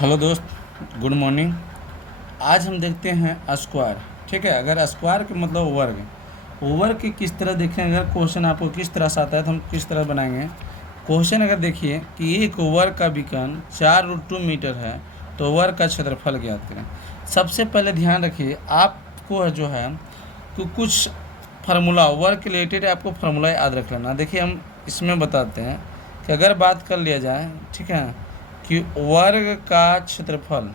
Hello दोस्त, good morning. आज हम देखते हैं स्क्वायर। ठीक है, अगर स्क्वायर के मतलब वर्ग, वर्ग की किस तरह देखें, अगर क्वेश्चन आपको किस तरह से आता है तो हम किस तरह बनाएंगे। क्वेश्चन अगर देखिए कि एक वर्ग का विकर्ण 4√2 मीटर है तो वर्ग का क्षेत्रफल ज्ञात करें। सबसे पहले ध्यान रखिए, आपको जो है कि कुछ फार्मूला वर्ग के रिलेटेड आपको फार्मूला याद रख लेना। देखिए हम इसमें बताते हैं कि अगर बात कर लिया जाए, ठीक है, कि वर्ग का क्षेत्रफल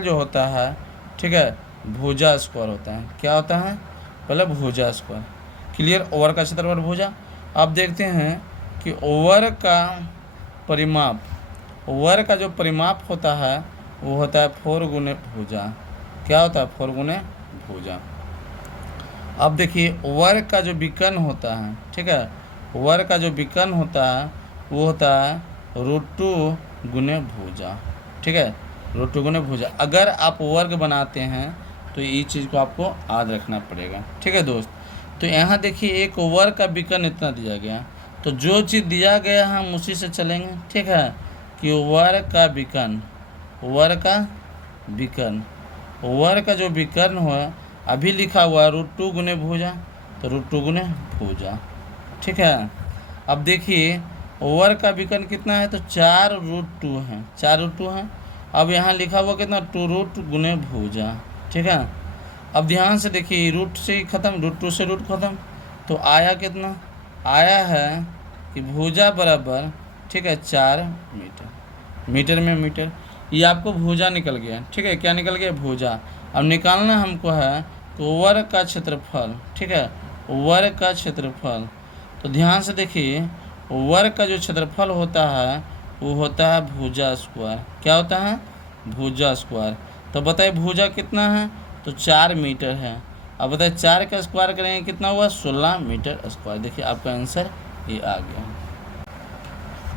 जो होता है, ठीक है, भुजा स्क्वायर होता है। क्या होता है? पहले भुजा स्क्वायर। क्लियर? वर्ग का क्षेत्रफल भुजा। अब देखते हैं कि वर्ग का परिमाप, वर्ग का जो परिमाप होता है वो होता है 4 गुने भुजा। क्या होता है? 4 गुने भुजा। अब देखिए वर्ग का जो विकर्ण होता है, ठीक है, वर्ग का जो विकर्ण होता है वो होता है √2 गुने भुजा। ठीक है, √2 गुने भुजा। अगर आप वर्ग बनाते हैं तो ये चीज़ को आपको याद रखना पड़ेगा। ठीक है दोस्त, तो यहाँ देखिए एक वर्ग का विकर्ण इतना दिया गया, तो जो चीज़ दिया गया हम उसी से चलेंगे। ठीक है, कि वर्ग का विकर्ण, वर्ग का विकर्ण, वर्ग का जो विकर्ण हुआ अभी लिखा हुआ है √2 गुने भुजा, तो √2 गुने भुजा। ठीक है, अब देखिए वर्ग का विकर्ण कितना है, तो 4√2 है, 4√2 है। अब यहाँ लिखा हुआ कितना, 2 गुने भुजा। ठीक है, अब ध्यान से देखिए, रूट से ख़त्म, √2 से रूट ख़त्म, तो आया कितना, आया है कि भुजा बराबर, ठीक है, 4 मीटर। मीटर में मीटर, ये आपको भुजा निकल गया। ठीक है, क्या निकल गया? भुजा। अब निकालना हमको है तो वर्ग का क्षेत्रफल। ठीक है, वर्ग का क्षेत्रफल, तो ध्यान से देखिए वर्ग का जो क्षेत्रफल होता है वो होता है भुजा स्क्वायर। क्या होता है? भुजा स्क्वायर। तो बताइए भुजा कितना है, तो 4 मीटर है। अब बताइए 4 का स्क्वायर करेंगे कितना हुआ? 16 मीटर स्क्वायर। देखिए आपका आंसर ये आ गया।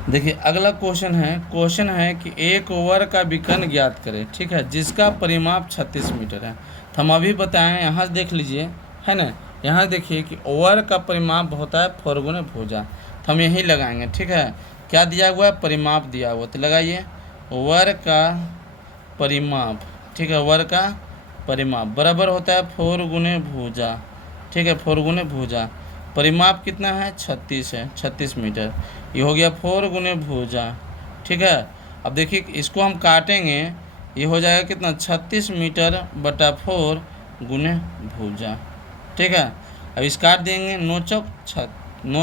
देखिए अगला क्वेश्चन है कि एक वर्ग का विकर्ण ज्ञात करें। ठीक है, जिसका परिमाप 36 मीटर है। तो हम अभी बताएं, यहाँ से देख लीजिए, है ना, यहाँ देखिए कि वर्ग का परिमाप होता है 4 गुने भुजा, तो हम यही लगाएंगे। ठीक है, क्या दिया हुआ है? परिमाप दिया हुआ, तो लगाइए वर्ग का परिमाप। ठीक है, वर्ग का परिमाप बराबर होता है 4 गुने भुजा। ठीक है, 4 गुने भुजा। परिमाप कितना है? 36 है, 36 मीटर। ये हो गया 4 गुने भुजा। ठीक है, अब देखिए इसको हम काटेंगे, ये हो जाएगा कितना? 36 मीटर बटा 4 गुने भुजा। ठीक है, अब इस काट देंगे, 9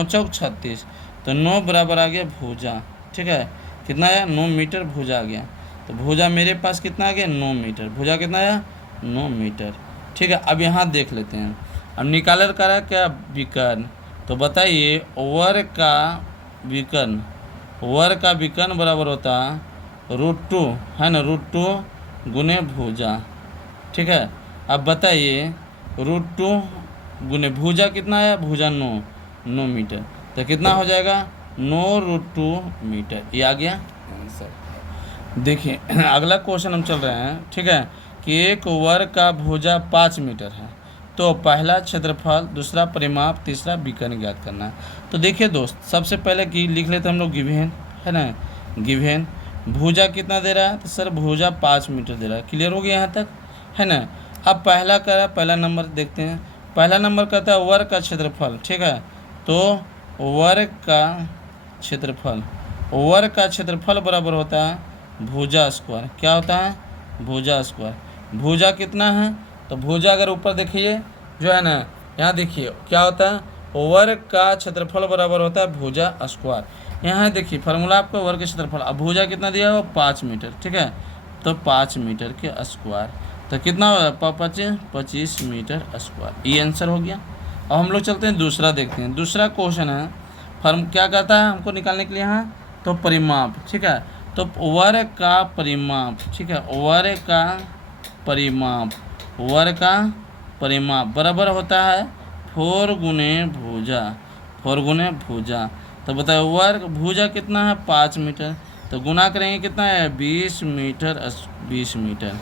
चौक 36, तो 9 बराबर आ गया भुजा। ठीक है, कितना आया? 9 मीटर भुजा आ गया। तो भुजा मेरे पास कितना आ गया? 9 मीटर। भुजा कितना आया? 9 मीटर। ठीक है, अब यहाँ देख लेते हैं, अब निकालर करा क्या? विकर्ण। तो बताइए वर्ग का विकर्ण, वर्ग का विकर्ण बराबर होता है √2, है ना, √2 गुने भुजा। ठीक है, अब बताइए √2 गुने भुजा कितना आया? भुजा 9 मीटर, तो कितना हो जाएगा? 9 √2 मीटर। ये आ गया आंसर। देखिए अगला क्वेश्चन हम चल रहे हैं। ठीक है, कि एक वर्ग का भुजा 5 मीटर है, तो पहला क्षेत्रफल, दूसरा परिमाप, तीसरा विकर्ण ज्ञात करना है। तो देखिए दोस्त, सबसे पहले कि लिख लेते हम लोग गिवेन, है ना, गिवेन भुजा कितना दे रहा है, तो सर भुजा 5 मीटर दे रहा है। क्लियर हो गया यहाँ तक, है ना। अब पहला क्या है, पहला नंबर देखते हैं। पहला नंबर कहता है वर्ग का क्षेत्रफल। ठीक है, तो वर्ग का क्षेत्रफल, वर्ग का क्षेत्रफल बराबर होता है भुजा स्क्वायर। क्या होता है? भुजा स्क्वायर। भुजा कितना है, तो भुजा अगर ऊपर देखिए जो है ना, यहाँ देखिए क्या होता है, वर्ग का क्षेत्रफल बराबर होता है भुजा स्क्वायर। यहाँ देखिए फार्मूला आपको वर्ग का क्षेत्रफल, अब भुजा कितना दिया हुआ? 5 मीटर। ठीक है, तो 5 मीटर के स्क्वायर, तो कितना होगा? 25 मीटर स्क्वायर। ये आंसर हो गया। अब हम लोग चलते हैं दूसरा, देखते हैं दूसरा क्वेश्चन है। फॉर्म क्या कहता है हमको निकालने के लिए यहाँ, तो परिमाप। ठीक है, तो वर्ग का परिमाप, ठीक है, वर्ग का परिमाप, वर्ग का परिमाप बराबर होता है 4 गुने भुजा, 4 गुने भुजा। तो बताओ वर्ग भुजा कितना है? 5 मीटर, तो गुना करेंगे कितना है? 20 मीटर, 20 मीटर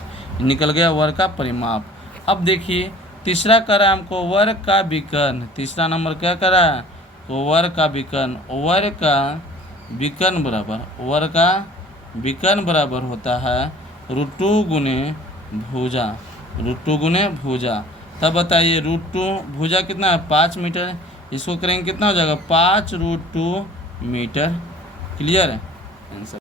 निकल गया वर्ग का परिमाप। अब देखिए तीसरा करा हमको वर्ग का विकर्ण, तीसरा नंबर क्या करा है? तो वर्ग का विकर्ण, वर्ग का विकर्ण बराबर, वर्ग का विकर्ण बराबर होता है √2 गुने भुजा, √2 गुने भुजा। तब बताइए √2 भुजा कितना है 5 मीटर, इसको करेंगे कितना हो जाएगा 5 √2 मीटर। क्लियर है आंसर।